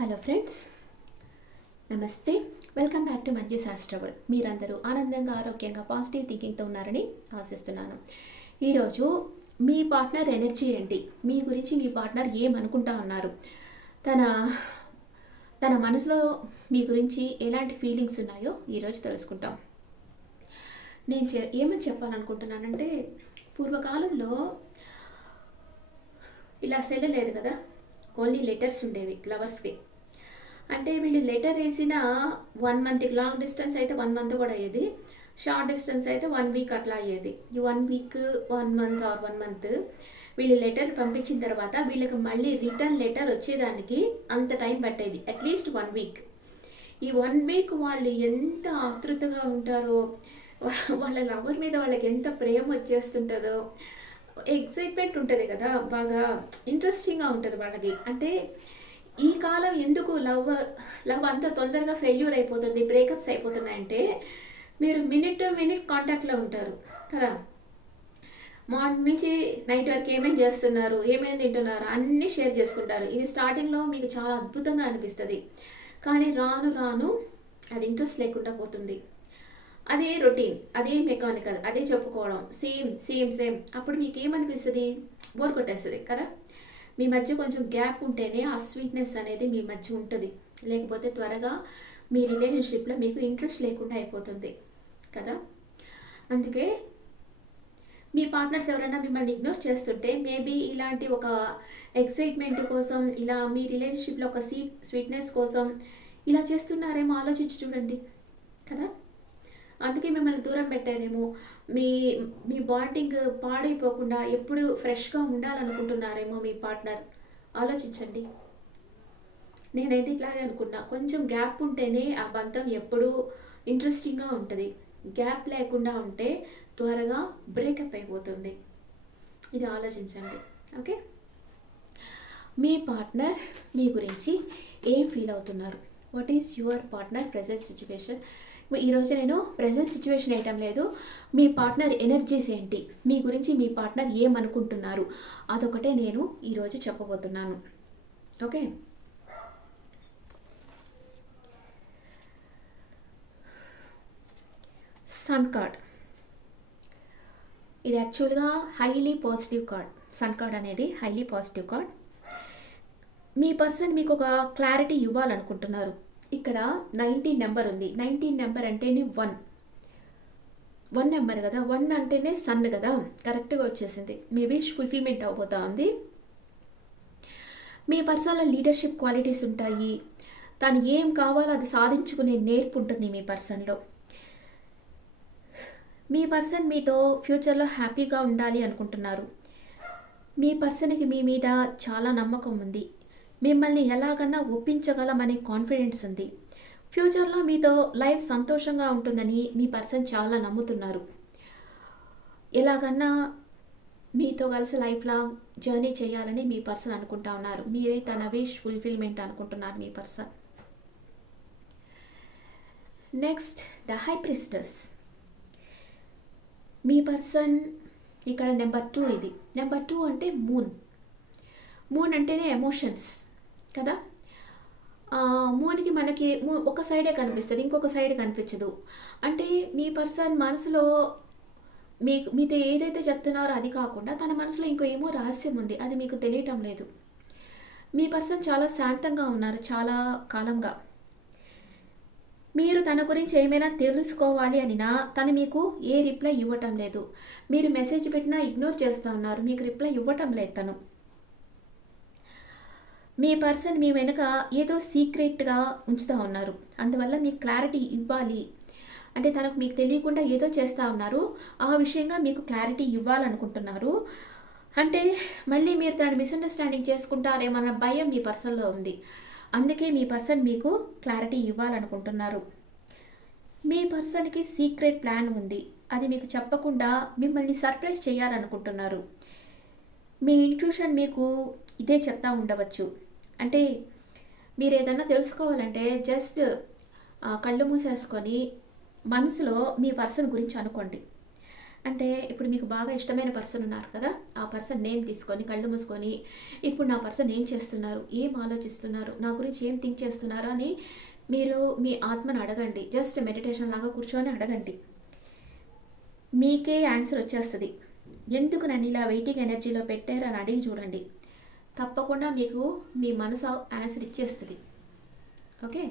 Hello friends namaste welcome back to Manju శాస్త్రవల్ మీరందరూ ఆనందంగా ఆరోగ్యంగా పాజిటివ్ థింకింగ్తో ఉన్నారని ఆశిస్తున్నాను. ఈరోజు మీ పార్ట్నర్ ఎనర్జీ ఏంటి? మీ గురించి మీ పార్ట్నర్ ఏమనుకుంటా ఉన్నారు? తన తన మనసులో మీ గురించి ఎలాంటి ఫీలింగ్స్ ఉన్నాయో ఈరోజు తెలుసుకుంటాం. నేను చె ఏమని చెప్పాలనుకుంటున్నానంటే పూర్వకాలంలో ఇలా సెల్ లేదు కదా? ఓన్లీ లెటర్స్ ఉండేవి లవర్స్కి అంటే వీళ్ళు లెటర్ వేసిన వన్ మంత్కి లాంగ్ డిస్టెన్స్ అయితే వన్ మంత్ కూడా అయ్యేది. షార్ట్ డిస్టెన్స్ అయితే వన్ వీక్ అట్లా అయ్యేది. ఈ one week one month or one month వీళ్ళు లెటర్ పంపించిన తర్వాత వీళ్ళకి మళ్ళీ రిటర్న్ లెటర్ వచ్చేదానికి అంత టైం పట్టేది. అట్లీస్ట్ వన్ వీక్ ఈ వన్ వీక్ వాళ్ళు ఎంత ఆతృతగా ఉంటారో వాళ్ళ లవర్ మీద వాళ్ళకి ఎంత ప్రేమ వచ్చేస్తుంటుందో ఎక్సైట్మెంట్ ఉంటుంది కదా. బాగా ఇంట్రెస్టింగ్గా ఉంటుంది వాళ్ళకి. అంటే ఈ కాలం ఎందుకు లవ్ లవ్ అంత తొందరగా ఫెయిల్యూర్ అయిపోతుంది బ్రేకప్స్ అయిపోతున్నాయంటే మీరు మినిట్ టు మినిట్ కాంటాక్ట్లో ఉంటారు కదా? మార్నింగ్ నుంచి నైట్ వరకు ఏమేమి చేస్తున్నారు ఏమేమి తింటున్నారు అన్నీ షేర్ చేసుకుంటారు. ఇది స్టార్టింగ్లో మీకు చాలా అద్భుతంగా అనిపిస్తుంది. కానీ రాను రాను అది ఇంట్రెస్ట్ లేకుండా పోతుంది. అదే రొటీన్ అదే మెకానికల్ అదే చెప్పుకోవడం. సేమ్ సేమ్ సేమ్ అప్పుడు మీకు ఏమనిపిస్తుంది? బోర్ కొట్టేస్తుంది కదా? మీ మధ్య కొంచెం గ్యాప్ ఉంటేనే ఆ స్వీట్నెస్ అనేది మీ మధ్య ఉంటుంది. లేకపోతే త్వరగా మీ రిలేషన్షిప్లో మీకు ఇంట్రెస్ట్ లేకుండా అయిపోతుంది. కదా? అందుకే మీ పార్ట్నర్స్ ఎవరైనా మిమ్మల్ని ఇగ్నోర్ చేస్తుంటే మేబీ ఇలాంటి ఒక ఎక్సైట్మెంట్ కోసం ఇలా మీ రిలేషన్షిప్లో ఒక సీ స్వీట్నెస్ కోసం ఇలా చేస్తున్నారేమో ఆలోచించి చూడండి. కదా? అందుకే మిమ్మల్ని దూరం పెట్టారేమో. మీ మీ బాండింగ్ పాడైపోకుండా ఎప్పుడు ఫ్రెష్గా ఉండాలనుకుంటున్నారేమో మీ పార్ట్నర్ ఆలోచించండి. నేనైతే ఇట్లాగే అనుకున్నా. కొంచెం గ్యాప్ ఉంటేనే ఆ బంధం ఎప్పుడూ ఇంట్రెస్టింగ్గా ఉంటుంది. గ్యాప్ లేకుండా ఉంటే త్వరగా బ్రేకప్ అయిపోతుంది. ఇది ఆలోచించండి. ఓకే? మీ పార్ట్నర్ మీ గురించి ఏం ఫీల్ అవుతున్నారు? What is your partner present situation ఈరోజు నేను ప్రజెంట్ సిచ్యువేషన్ వేయటం లేదు. మీ పార్ట్నర్ ఎనర్జీస్ ఏంటి? మీ గురించి మీ పార్ట్నర్ ఏమనుకుంటున్నారు? అదొకటే నేను ఈరోజు చెప్పబోతున్నాను. ఓకే సన్ కార్డ్ ఇది యాక్చువల్గా highly positive card sun card అనేది హైలీ పాజిటివ్ కార్డ్ మీ పర్సన్ మీకు ఒక క్లారిటీ ఇవ్వాలనుకుంటున్నారు. ఇక్కడ నైన్టీన్ నెంబర్ ఉంది. నైన్టీన్ నెంబర్ అంటేనే వన్ వన్ నెంబర్ కదా? వన్ అంటేనే సన్ కదా? కరెక్ట్గా వచ్చేసింది. మీ విష్ ఫుల్ఫిల్మెంట్ అవబోతా ఉంది మీ పర్సన్లో లీడర్షిప్ క్వాలిటీస్ ఉంటాయి. తను ఏం కావాలో అది సాధించుకునే నేర్పు ఉంటుంది మీ పర్సన్లో మీ పర్సన్ మీతో ఫ్యూచర్లో హ్యాపీగా ఉండాలి అనుకుంటున్నారు. మీ పర్సన్కి మీ మీద చాలా నమ్మకం ఉంది. మిమ్మల్ని ఎలాగన్నా ఒప్పించగలమనే కాన్ఫిడెన్స్ ఉంది. ఫ్యూచర్లో మీతో లైఫ్ సంతోషంగా ఉంటుందని మీ పర్సన్ చాలా నమ్ముతున్నారు. ఎలాగన్నా మీతో కలిసి లైఫ్ లాంగ్ జర్నీ చేయాలని మీ పర్సన్ అనుకుంటా ఉన్నారు. మీరే తన విష్ ఫుల్ఫిల్మెంట్ అనుకుంటున్నారు మీ person. Next the high priestess me person ఇక్కడ నెంబర్ టూ ఇది. నెంబర్ టూ అంటే మూన్ మూన్ అంటేనే ఎమోషన్స్ కదా? మూనికి మనకి ఒక సైడే కనిపిస్తుంది ఇంకొక సైడ్ కనిపించదు. అంటే మీ పర్సన్ మనసులో మీ మీతో ఏదైతే చెప్తున్నారో అది కాకుండా తన మనసులో ఇంకో ఏమో రహస్యం ఉంది అది మీకు తెలియటం లేదు. మీ పర్సన్ చాలా శాంతంగా ఉన్నారు చాలా కాలంగా. మీరు తన గురించి ఏమైనా తెలుసుకోవాలి అనినా తను మీకు ఏ రిప్లై ఇవ్వటం లేదు. మీరు మెసేజ్ పెట్టినా ఇగ్నోర్ చేస్తూ ఉన్నారు మీకు రిప్లై ఇవ్వటం లేదు తను. మీ పర్సన్ మీ వెనుక ఏదో సీక్రెట్గా ఉంచుతూ ఉన్నారు. అందువల్ల మీకు క్లారిటీ ఇవ్వాలి. అంటే తనకు మీకు తెలియకుండా ఏదో చేస్తూ ఉన్నారు. ఆ విషయంగా మీకు క్లారిటీ ఇవ్వాలనుకుంటున్నారు. అంటే మళ్ళీ మీరు దాన్ని మిస్అండర్స్టాండింగ్ చేసుకుంటారేమన్న భయం మీ పర్సన్లో ఉంది. అందుకే మీ పర్సన్ మీకు క్లారిటీ ఇవ్వాలనుకుంటున్నారు. మీ పర్సన్కి సీక్రెట్ ప్లాన్ ఉంది. అది మీకు చెప్పకుండా మిమ్మల్ని సర్ప్రైజ్ చేయాలనుకుంటున్నారు. మీ ఇంట్యూషన్ మీకు ఇదే చెప్తా ఉండవచ్చు. అంటే మీరు ఏదైనా తెలుసుకోవాలంటే జస్ట్ కళ్ళు మూసేసుకొని మనసులో మీ పర్సన్ గురించి అనుకోండి. అంటే ఇప్పుడు మీకు బాగా ఇష్టమైన పర్సన్ ఉన్నారు కదా ఆ పర్సన్ నేమ్ తీసుకొని కళ్ళు మూసుకొని ఇప్పుడు నా పర్సన్ ఏం చేస్తున్నారు ఏం ఆలోచిస్తున్నారు నా గురించి ఏం థింక్ చేస్తున్నారు అని మీరు మీ ఆత్మను అడగండి. జస్ట్ మెడిటేషన్ లాగా కూర్చొని అడగండి. మీకే ఆన్సర్ వచ్చేస్తుంది. ఎందుకు నన్ను ఇలా వెయిటింగ్ ఎనర్జీలో పెట్టారు అని అడిగి చూడండి. తప్పకుండా మీకు మీ మనసు ఆన్సర్ ఇచ్చేస్తుంది. ఓకే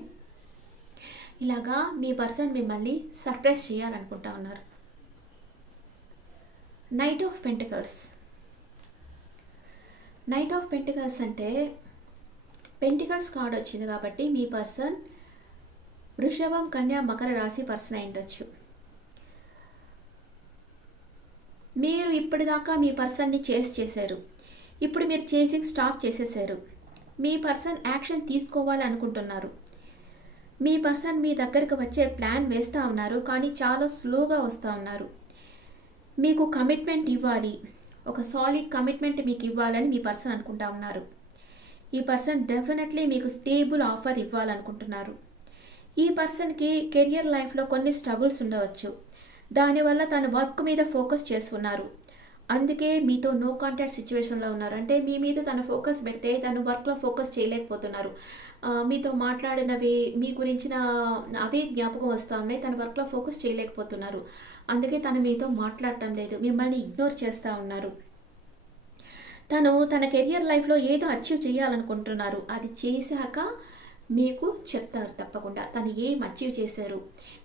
ఇలాగా మీ పర్సన్ మిమ్మల్ని సర్ప్రైజ్ చేయాలనుకుంటా ఉన్నారు. Knight of pentacles knight of pentacles అంటే పెంటికల్స్ కార్డ్ వచ్చింది కాబట్టి మీ పర్సన్ వృషభం కన్యా మకర రాశి పర్సన్ అయి ఉండొచ్చు. మీరు ఇప్పటిదాకా మీ పర్సన్ని చేస్ చేశారు. ఇప్పుడు మీరు చేసింగ్ స్టాప్ చేసేసారు మీ పర్సన్ యాక్షన్ తీసుకోవాలనుకుంటున్నారు. మీ పర్సన్ మీ దగ్గరకు వచ్చే ప్లాన్ వేస్తూ ఉన్నారు కానీ చాలా స్లోగా వస్తూ ఉన్నారు. మీకు కమిట్మెంట్ ఇవ్వాలి. ఒక సాలిడ్ కమిట్మెంట్ మీకు ఇవ్వాలని మీ పర్సన్ అనుకుంటా ఉన్నారు. ఈ పర్సన్ డెఫినెట్లీ మీకు స్టేబుల్ ఆఫర్ ఇవ్వాలనుకుంటున్నారు. ఈ పర్సన్కి కెరియర్ లైఫ్లో కొన్ని స్ట్రగుల్స్ ఉండవచ్చు. దానివల్ల తన వర్క్ మీద ఫోకస్ చేస్తున్నారు. అందుకే మీతో నో కాంటాక్ట్ సిచ్యువేషన్లో ఉన్నారు. అంటే మీ మీద తన ఫోకస్ పెడితే తను వర్క్లో ఫోకస్ చేయలేకపోతున్నారు. మీతో మాట్లాడినవి మీ గురించిన అవే జ్ఞాపకం వస్తూ ఉన్నాయి. తన వర్క్లో ఫోకస్ చేయలేకపోతున్నారు. అందుకే తను మీతో మాట్లాడటం లేదు. మిమ్మల్ని ఇగ్నోర్ చేస్తూ ఉన్నారు. తను తన కెరియర్ లైఫ్లో ఏదో అచీవ్ చేయాలనుకుంటున్నారు. అది చేశాక మీకు చెప్తారు తప్పకుండా. తను ఏం అచీవ్ చేశారు?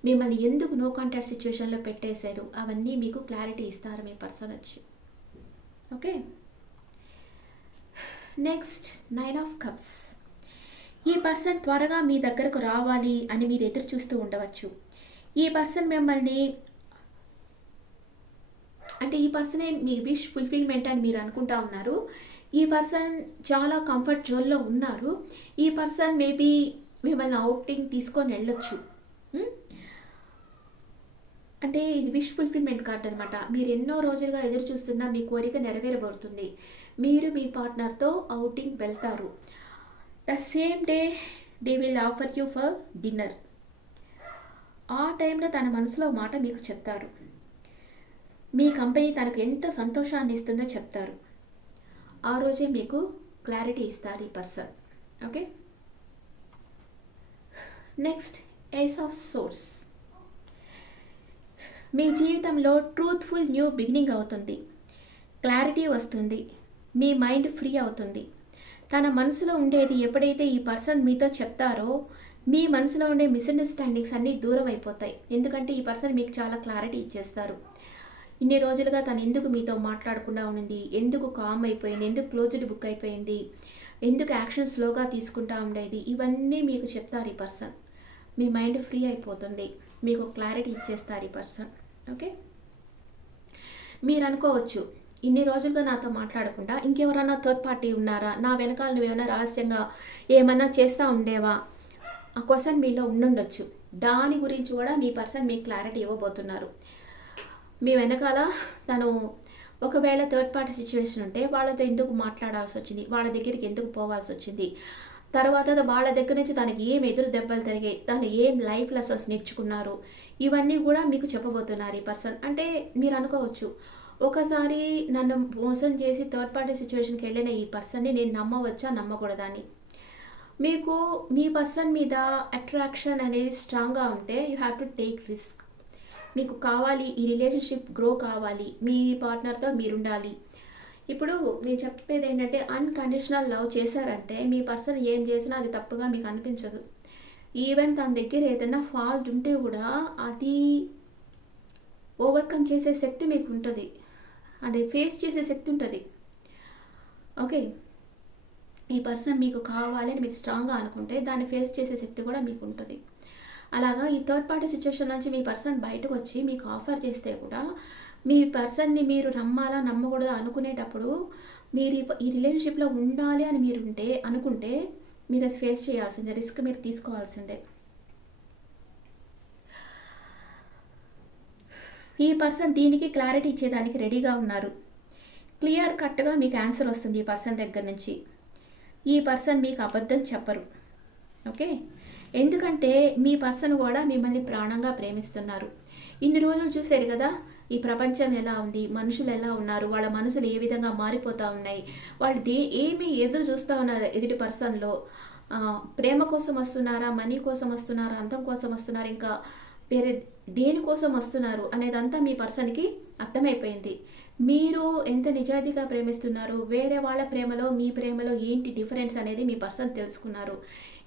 మిమ్మల్ని ఎందుకు నో కాంటాక్ట్ సిచ్యువేషన్లో పెట్టేశారు? అవన్నీ మీకు క్లారిటీ ఇస్తారు మీ పర్సన్ వచ్చి. Okay. Next nine of cups ఈ పర్సన్ త్వరగా మీ దగ్గరకు రావాలి అని మీరు ఎదురు చూస్తూ ఉండవచ్చు. ఈ పర్సన్ మిమ్మల్ని అంటే ఈ పర్సనే మీ విష్ ఫుల్ఫిల్మెంట్ అని మీరు అనుకుంటా ఉన్నారు. ఈ పర్సన్ చాలా కంఫర్ట్ జోన్లో ఉన్నారు. ఈ పర్సన్ మేబీ మిమ్మల్ని అవుటింగ్ తీసుకొని వెళ్ళొచ్చు. అంటే ఇది విష్ ఫుల్ఫిల్మెంట్ కార్డ్ అనమాట మీరు ఎన్నో రోజులుగా ఎదురు చూస్తున్న మీ కోరిక నెరవేరబడుతుంది మీరు మీ పార్ట్నర్తో అవుటింగ్ వెళ్తారు. The same day they will offer you for dinner ఆ టైంలో తన మనసులో మాట మీకు చెప్తారు. మీ కంపెనీ తనకు ఎంత సంతోషాన్ని ఇస్తుందో చెప్తారు. ఆ రోజే మీకు క్లారిటీ ఇస్తారు ఈ person okay next ace of swords మీ జీవితంలో ట్రూత్ఫుల్ న్యూ బిగినింగ్ అవుతుంది. క్లారిటీ వస్తుంది. మీ మైండ్ ఫ్రీ అవుతుంది. తన మనసులో ఉండేది ఎప్పుడైతే ఈ పర్సన్ మీతో చెప్తారో మీ మనసులో ఉండే మిస్అండర్స్టాండింగ్స్ అన్నీ దూరం అయిపోతాయి. ఎందుకంటే ఈ పర్సన్ మీకు చాలా క్లారిటీ ఇచ్చేస్తారు. ఇన్ని రోజులుగా తను ఎందుకు మీతో మాట్లాడకుండా ఉండింది? ఎందుకు కామ్ అయిపోయింది? ఎందుకు క్లోజ్డ్ బుక్ అయిపోయింది? ఎందుకు యాక్షన్ స్లోగా తీసుకుంటా ఉండేది? ఇవన్నీ మీకు చెప్తారు ఈ పర్సన్ మీ మైండ్ ఫ్రీ అయిపోతుంది. మీకు క్లారిటీ ఇచ్చేస్తారు ఈ పర్సన్ ఓకే? మీరు అనుకోవచ్చు ఇన్ని రోజులుగా నాతో మాట్లాడకుండా ఇంకెవరన్నా థర్డ్ పార్టీ ఉన్నారా? నా వెనకాల నువ్వేమైనా రహస్యంగా ఏమన్నా చేస్తూ ఉండేవా? ఆ క్వశ్చన్ మీలో ఉండుండొచ్చు. దాని గురించి కూడా మీ పర్సన్ మీకు క్లారిటీ ఇవ్వబోతున్నారు. మీ వెనకాల తను ఒకవేళ థర్డ్ పార్టీ సిచ్యువేషన్ ఉంటే వాళ్ళతో ఎందుకు మాట్లాడాల్సి వచ్చింది వాళ్ళ దగ్గరికి ఎందుకు పోవాల్సి వచ్చింది తర్వాత వాళ్ళ దగ్గర నుంచి తనకి ఏం ఎదురు దెబ్బలు తిరిగాయి తను ఏం లైఫ్ లెసన్స్ నేర్చుకున్నారు ఇవన్నీ కూడా మీకు చెప్పబోతున్నారు ఈ పర్సన్ అంటే మీరు అనుకోవచ్చు ఒకసారి నన్ను మోసం చేసి థర్డ్ పార్టీ సిచ్యువేషన్కి వెళ్ళిన ఈ పర్సన్ని నేను నమ్మవచ్చా నమ్మకూడదని? మీకు మీ పర్సన్ మీద అట్రాక్షన్ అనేది స్ట్రాంగ్గా ఉంటే you have to take risk మీకు కావాలి ఈ రిలేషన్షిప్ గ్రో కావాలి మీ పార్ట్నర్తో మీరుండాలి ఇప్పుడు నేను చెప్పేది ఏంటంటే అన్కండిషనల్ లవ్ చేశారంటే మీ పర్సన్ ఏం చేసినా అది తప్పుగా మీకు అనిపించదు. ఈవెన్ తన దగ్గర ఏదైనా ఫాల్ట్ ఉంటే కూడా అది ఓవర్కమ్ చేసే శక్తి మీకు ఉంటుంది. అది ఫేస్ చేసే శక్తి ఉంటుంది. ఓకే ఈ పర్సన్ మీకు కావాలని మీరు స్ట్రాంగ్గా అనుకుంటే దాన్ని ఫేస్ చేసే శక్తి కూడా మీకు ఉంటుంది. అలాగా ఈ థర్డ్ పార్టీ సిచ్యువేషన్ నుంచి మీ పర్సన్ బయటకు వచ్చి మీకు ఆఫర్ చేస్తే కూడా మీ పర్సన్ని మీరు నమ్మాలా నమ్మకూడదా అనుకునేటప్పుడు మీరు ఈ- ఈ రిలేషన్షిప్లో ఉండాలి అని మీరు ఉంటే అనుకుంటే మీరు అది ఫేస్ చేయాల్సిందే రిస్క్ మీరు తీసుకోవాల్సిందే. ఈ పర్సన్ దీనికి క్లారిటీ ఇచ్చేదానికి రెడీగా ఉన్నారు. క్లియర్ కట్గా మీకు ఆన్సర్ వస్తుంది ఈ పర్సన్ దగ్గర నుంచి. ఈ పర్సన్ మీకు అబద్ధం చెప్పరు. ఓకే? ఎందుకంటే మీ పర్సన్ కూడా మిమ్మల్ని ప్రాణంగా ప్రేమిస్తున్నారు. ఇన్ని రోజులు చూశారు కదా ఈ ప్రపంచం ఎలా ఉంది? మనుషులు ఎలా ఉన్నారు? వాళ్ళ మనసులు ఏ విధంగా మారిపోతూ ఉన్నాయి? వాళ్ళు దే ఏమి ఎదురు చూస్తూ ఉన్నారు ఎదుటి పర్సన్లో ప్రేమ కోసం వస్తున్నారా? మనీ కోసం వస్తున్నారా? అందం కోసం వస్తున్నారా? ఇంకా వేరే దేనికోసం వస్తున్నారు? అనేదంతా మీ పర్సన్కి అర్థమైపోయింది. మీరు ఎంత నిజాయితీగా ప్రేమిస్తున్నారు వేరే వాళ్ళ ప్రేమలో మీ ప్రేమలో ఏంటి డిఫరెన్స్ అనేది మీ పర్సన్ తెలుసుకున్నారు.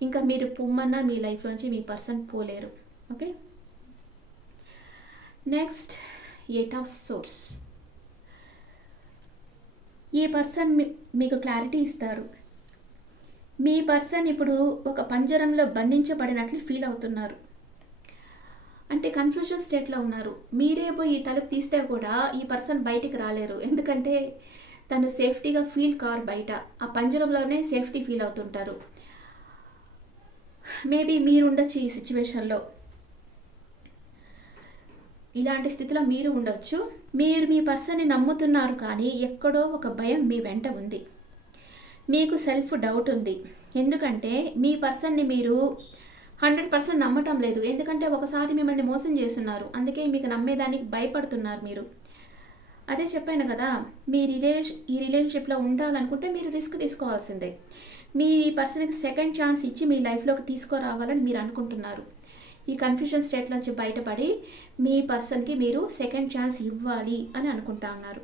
ఇంకా మీరు పొమ్మన్నా మీ లైఫ్లోంచి మీ పర్సన్ పోలేరు. Okay? Next eight of swords ఈ పర్సన్ మీ- మీకు క్లారిటీ ఇస్తారు? మీ పర్సన్ ఇప్పుడు ఒక పంజరంలో బంధించబడినట్లు ఫీల్ అవుతున్నారు. అంటే కన్ఫ్యూజన్ స్టేట్లో ఉన్నారు. మీరే పోయి ఈ తలుపు తీస్తే కూడా ఈ పర్సన్ బయటికి రాలేరు. ఎందుకంటే తను సేఫ్టీగా ఫీల్ కారు బయట. ఆ పంజరంలోనే సేఫ్టీ ఫీల్ అవుతుంటారు. మేబీ మీరు ఉండొచ్చు ఈ సిచ్యువేషన్లో ఇలాంటి స్థితిలో మీరు ఉండొచ్చు. మీరు మీ పర్సన్ని నమ్ముతున్నారు కానీ ఎక్కడో ఒక భయం మీ వెంట ఉంది. మీకు సెల్ఫ్ డౌట్ ఉంది. ఎందుకంటే మీ పర్సన్ని మీరు హండ్రెడ్ పర్సెంట్ నమ్మటం లేదు. ఎందుకంటే ఒకసారి మిమ్మల్ని మోసం చేస్తున్నారు. అందుకే మీకు నమ్మేదానికి భయపడుతున్నారు మీరు. అదే చెప్పాను కదా మీ రిలేషన్ ఈ రిలేషన్షిప్లో ఉండాలనుకుంటే మీరు రిస్క్ తీసుకోవాల్సిందే. మీ పర్సన్కి సెకండ్ ఛాన్స్ ఇచ్చి మీ లైఫ్లోకి తీసుకురావాలని మీరు అనుకుంటున్నారు. ఈ కన్ఫ్యూజన్ స్టేట్ నుంచి బయటపడి మీ పర్సన్కి మీరు సెకండ్ ఛాన్స్ ఇవ్వాలి అని అనుకుంటా ఉన్నారు.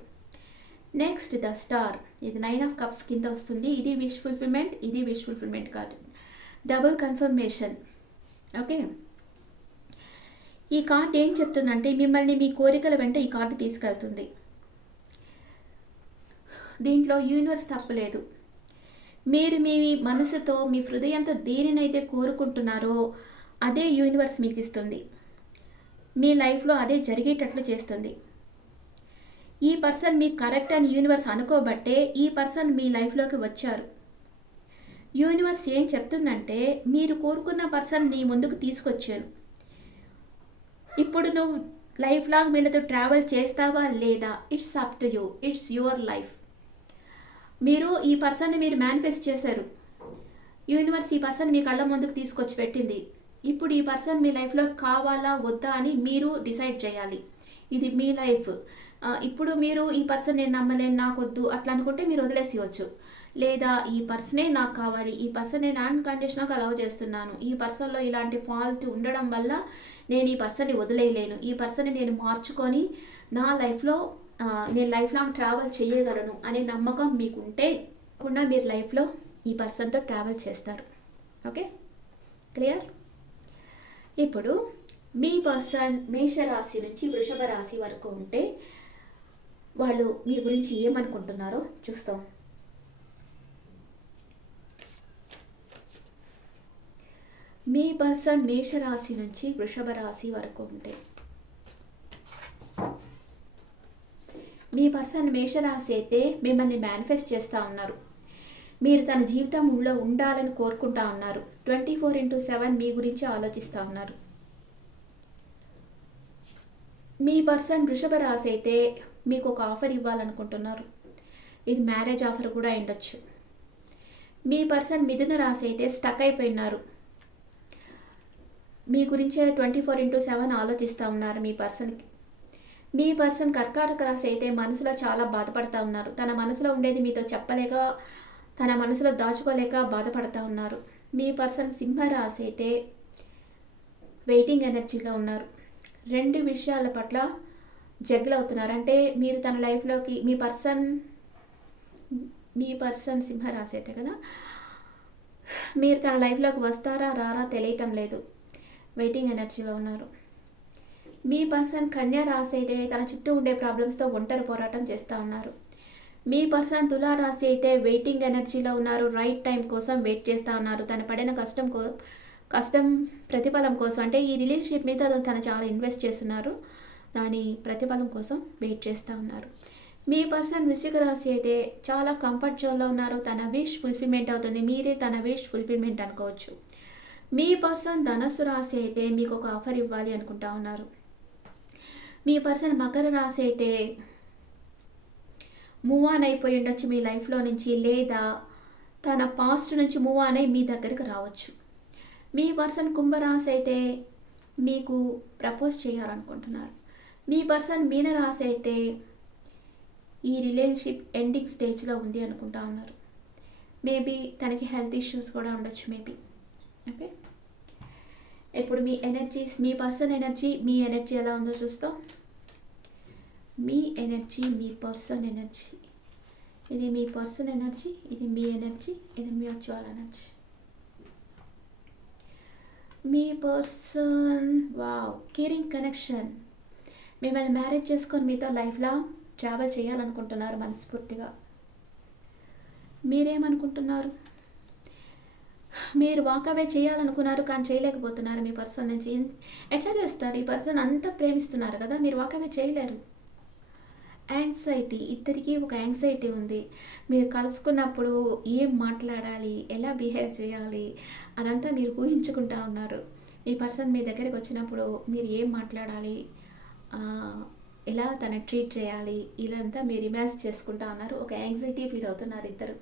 నెక్స్ట్ ద స్టార్ ఇది నైన్ ఆఫ్ కప్స్ కింద వస్తుంది. ఇది విష్ ఫుల్ఫిల్మెంట్ ఇది విష్ ఫుల్ఫిల్మెంట్ కాదు. డబుల్ కన్ఫర్మేషన్ ఓకే ఈ కార్డ్ ఏం చెప్తుందంటే మిమ్మల్ని మీ కోరికల వెంట ఈ కార్డు తీసుకెళ్తుంది. దీంట్లో యూనివర్స్ తప్పలేదు మీరు మీ మనసుతో మీ హృదయంతో దేనినైతే కోరుకుంటున్నారో అదే యూనివర్స్ మీకు ఇస్తుంది మీ లైఫ్లో అదే జరిగేటట్లు చేస్తుంది. ఈ పర్సన్ మీకు కరెక్ట్ అని యూనివర్స్ అనుకోబట్టే ఈ పర్సన్ మీ లైఫ్లోకి వచ్చారు. యూనివర్స్ ఏం చెప్తుందంటే మీరు కోరుకున్న పర్సన్ నీ ముందుకు తీసుకొచ్చాను ఇప్పుడు నువ్వు లైఫ్ లాంగ్ వీళ్ళతో ట్రావెల్ చేస్తావా లేదా? It's up to you. It's your life. మీరు ఈ పర్సన్ని మీరు మేనిఫెస్ట్ చేశారు. యూనివర్స్ ఈ పర్సన్ మీ కళ్ళ ముందుకు తీసుకొచ్చి పెట్టింది. ఇప్పుడు ఈ పర్సన్ మీ లైఫ్లో కావాలా వద్దా అని మీరు డిసైడ్ చేయాలి. ఇది మీ లైఫ్. ఇప్పుడు మీరు ఈ పర్సన్ నేను నమ్మలేను నాకు వద్దు అట్లా అనుకుంటే మీరు వదిలేసేయచ్చు. లేదా ఈ పర్సనే నాకు కావాలి ఈ పర్సన్ నేను అన్కండిషనల్గా లవ్ చేస్తున్నాను. ఈ పర్సన్లో ఇలాంటి ఫాల్ట్ ఉండడం వల్ల నేను ఈ పర్సన్ని వదిలేయలేను. ఈ పర్సన్ని నేను మార్చుకొని నా లైఫ్లో నేను లైఫ్ లాంగ్ ట్రావెల్ చేయగలను అనే నమ్మకం మీకుంటే కూడా మీరు లైఫ్లో ఈ పర్సన్తో ట్రావెల్ చేస్తారు. ఓకే క్లియర్ ఇప్పుడు మీ పర్సన్ మేషరాశి నుంచి వృషభ రాశి వరకు ఉంటే వాళ్ళు మీ గురించి ఏమనుకుంటున్నారో చూస్తాం. మీ పర్సన్ మేషరాశి నుంచి వృషభ రాశి వరకు ఉంటే. మీ పర్సన్ మేషరాశి అయితే మిమ్మల్ని మేనిఫెస్ట్ చేస్తూ ఉన్నారు. మీరు తన జీవితంలో ఉండాలని కోరుకుంటా ఉన్నారు. ట్వంటీ ఫోర్ ఇంటూ సెవెన్ మీ గురించి ఆలోచిస్తూ ఉన్నారు. మీ పర్సన్ వృషభ రాశి అయితే మీకు ఒక ఆఫర్ ఇవ్వాలనుకుంటున్నారు. ఇది మ్యారేజ్ ఆఫర్ కూడా ఉండొచ్చు మీ పర్సన్ మిథున రాశి అయితే స్టక్ అయిపోయినారు. మీ గురించే ట్వంటీ ఫోర్ ఇంటూ సెవెన్ ఆలోచిస్తూ ఉన్నారు మీ పర్సన్కి మీ పర్సన్ కర్కాటక రాశి అయితే మనసులో చాలా బాధపడతా ఉన్నారు. తన మనసులో ఉండేది మీతో చెప్పలేక తన మనసులో దాచుకోలేక బాధపడతా ఉన్నారు. మీ పర్సన్ సింహరాశి అయితే వెయిటింగ్ ఎనర్జీగా ఉన్నారు. రెండు విషయాల పట్ల జగ్గులు అవుతున్నారు అంటే మీరు తన లైఫ్లోకి మీ పర్సన్ మీ పర్సన్ సింహరాశి అయితే కదా మీరు తన లైఫ్లోకి వస్తారా రారా తెలియటం లేదు. వెయిటింగ్ ఎనర్జీలో ఉన్నారు. మీ పర్సన్ కన్యా రాశి అయితే తన చుట్టూ ఉండే ప్రాబ్లమ్స్తో ఒంటరి పోరాటం చేస్తూ ఉన్నారు. మీ పర్సన్ తులా రాశి అయితే వెయిటింగ్ ఎనర్జీలో ఉన్నారు. రైట్ టైం కోసం వెయిట్ చేస్తూ ఉన్నారు. తన పడిన కష్టం కో కష్టం ప్రతిఫలం కోసం అంటే ఈ రిలేషన్షిప్ మీద తను చాలా ఇన్వెస్ట్ చేస్తున్నారు. దాని ప్రతిఫలం కోసం వెయిట్ చేస్తూ ఉన్నారు. మీ పర్సన్ వృశ్చిక రాశి అయితే చాలా కంఫర్ట్ జోన్లో ఉన్నారు. తన విష్ ఫుల్ఫిల్మెంట్ అవుతుంది. మీరే తన విష్ ఫుల్ఫిల్మెంట్ అనుకోవచ్చు. మీ పర్సన్ ధనస్సు రాశి అయితే మీకు ఒక ఆఫర్ ఇవ్వాలి అనుకుంటా ఉన్నారు. మీ పర్సన్ మకర రాశి అయితే మూవ్ ఆన్ అయిపోయి ఉండొచ్చు మీ లైఫ్లో నుంచి లేదా తన పాస్ట్ నుంచి మూవ్ ఆన్ అయి మీ దగ్గరికి రావచ్చు. మీ పర్సన్ కుంభరాశి అయితే మీకు ప్రపోజ్ చేయాలనుకుంటున్నారు. మీ పర్సన్ మీనరాశి అయితే ఈ రిలేషన్షిప్ ఎండింగ్ స్టేజ్లో ఉంది అనుకుంటా ఉన్నారు. మేబీ తనకి హెల్త్ ఇష్యూస్ కూడా ఉండొచ్చు మేబీ ఓకే ఇప్పుడు మీ ఎనర్జీస్ మీ పర్సన్ ఎనర్జీ మీ ఎనర్జీ ఎలా ఉందో చూస్తాం. మీ ఎనర్జీ మీ పర్సన్ ఎనర్జీ. ఇది మీ పర్సన్ ఎనర్జీ ఇది మీ ఎనర్జీ ఇది మ్యూచువల్ ఎనర్జీ. మీ పర్సన్ వావ్ కేరింగ్ కనెక్షన్ మిమ్మల్ని మ్యారేజ్ చేసుకొని మీతో లైఫ్లా ట్రావెల్ చేయాలనుకుంటున్నారు మనస్ఫూర్తిగా. మీరేమనుకుంటున్నారు? మీరు వాకవే చేయాలనుకున్నారు కానీ చేయలేకపోతున్నారు మీ పర్సన్ నుంచి. ఎట్లా చేస్తారు? ఈ పర్సన్ అంతా ప్రేమిస్తున్నారు కదా మీరు వాకవే చేయలేరు. యాంగ్జైటీ. ఇద్దరికీ ఒక యాంగ్జైటీ ఉంది. మీరు కలుసుకున్నప్పుడు ఏం మాట్లాడాలి? ఎలా బిహేవ్ చేయాలి? అదంతా మీరు ఊహించుకుంటా ఉన్నారు. మీ పర్సన్ మీ దగ్గరికి వచ్చినప్పుడు మీరు ఏం మాట్లాడాలి? ఎలా తన ట్రీట్ చేయాలి? ఇదంతా మీరు ఇమాజిన్ చేసుకుంటా ఉన్నారు. ఒక యాంగ్జైటీ ఫీల్ అవుతున్నారు ఇద్దరు.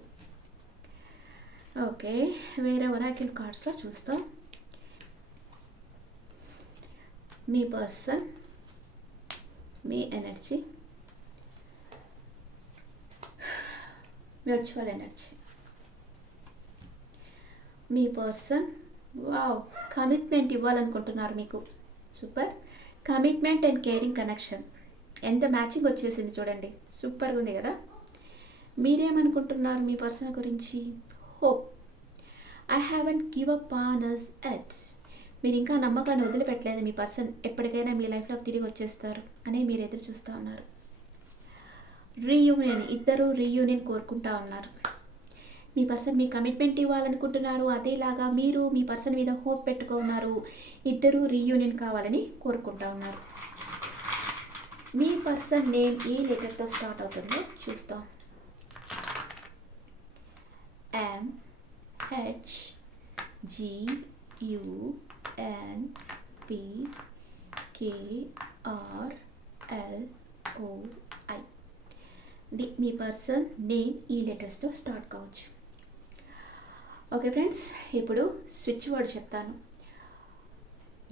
ఓకే వేరే వరాకిల్ కార్డ్స్లో చూస్తాం. మీ పర్సన్ మీ ఎనర్జీ. మ్యూచువల్ ఎనర్జీ మీ పర్సన్ వావ్ కమిట్మెంట్ ఇవ్వాలనుకుంటున్నారు మీకు. Super commitment and caring connection ఎంత మ్యాచింగ్ వచ్చేసింది చూడండి. సూపర్గా ఉంది కదా. మీరేమనుకుంటున్నారు మీ పర్సన్ గురించి? Hope I haven't give up on us yet మీరు ఇంకా నమ్మకాన్ని వదిలిపెట్టలేదు మీ పర్సన్ ఎప్పటికైనా మీ లైఫ్లోకి తిరిగి వచ్చేస్తారు అని మీరు ఎదురు చూస్తూ ఉన్నారు. రీయూనియన్ ఇద్దరు రీయూనియన్ కోరుకుంటా ఉన్నారు. మీ పర్సన్ మీ కమిట్మెంట్ ఇవ్వాలనుకుంటున్నారు అదేలాగా మీరు మీ పర్సన్ మీద హోప్ పెట్టుకున్నారు ఇద్దరు రీయూనియన్ కావాలని కోరుకుంటా ఉన్నారు. మీ పర్సన్ నేమ్ ఏ లెటర్తో స్టార్ట్ అవుతుందో చూస్తాం. M H G U N P K R L O D మీ పర్సన్ నేమ్ ఈ లెటర్స్తో స్టార్ట్ కావచ్చు. ఓకే ఫ్రెండ్స్ ఇప్పుడు స్విచ్ వర్డ్ చెప్తాను.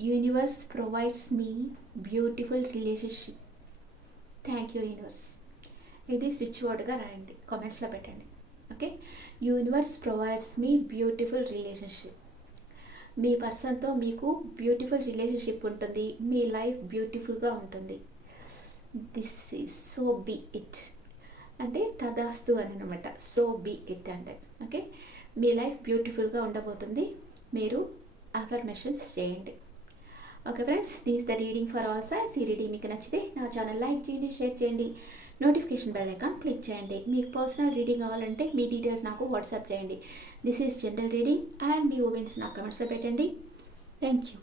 Universe provides me beautiful relationship. Thank you universe. ఇది స్విచ్ వర్డ్గా రాయండి కామెంట్స్లో పెట్టండి. ఓకే? యూనివర్స్ ప్రొవైడ్స్ మీ బ్యూటిఫుల్ రిలేషన్షిప్. మీ పర్సన్తో మీకు బ్యూటిఫుల్ రిలేషన్షిప్ ఉంటుంది మీ లైఫ్ బ్యూటిఫుల్గా ఉంటుంది. This is so be it అంటే తదాస్తు అని అనమాట సో బి ఇట్ అంటే. ఓకే మీ లైఫ్ బ్యూటిఫుల్గా ఉండబోతుంది. మీరు అఫర్మేషన్స్ చేయండి. Okay friends these the reading for all signs ఈ రీడింగ్ మీకు నచ్చితే నా ఛానల్ లైక్ చేయండి షేర్ చేయండి. నోటిఫికేషన్ బెల్ ఐకాన్ క్లిక్ చేయండి. మీకు పర్సనల్ రీడింగ్ కావాలంటే మీ డీటెయిల్స్ నాకు వాట్సాప్ చేయండి. This is general reading and మీ ఓవెన్స్ నా కమెంట్స్లో పెట్టండి. Thank you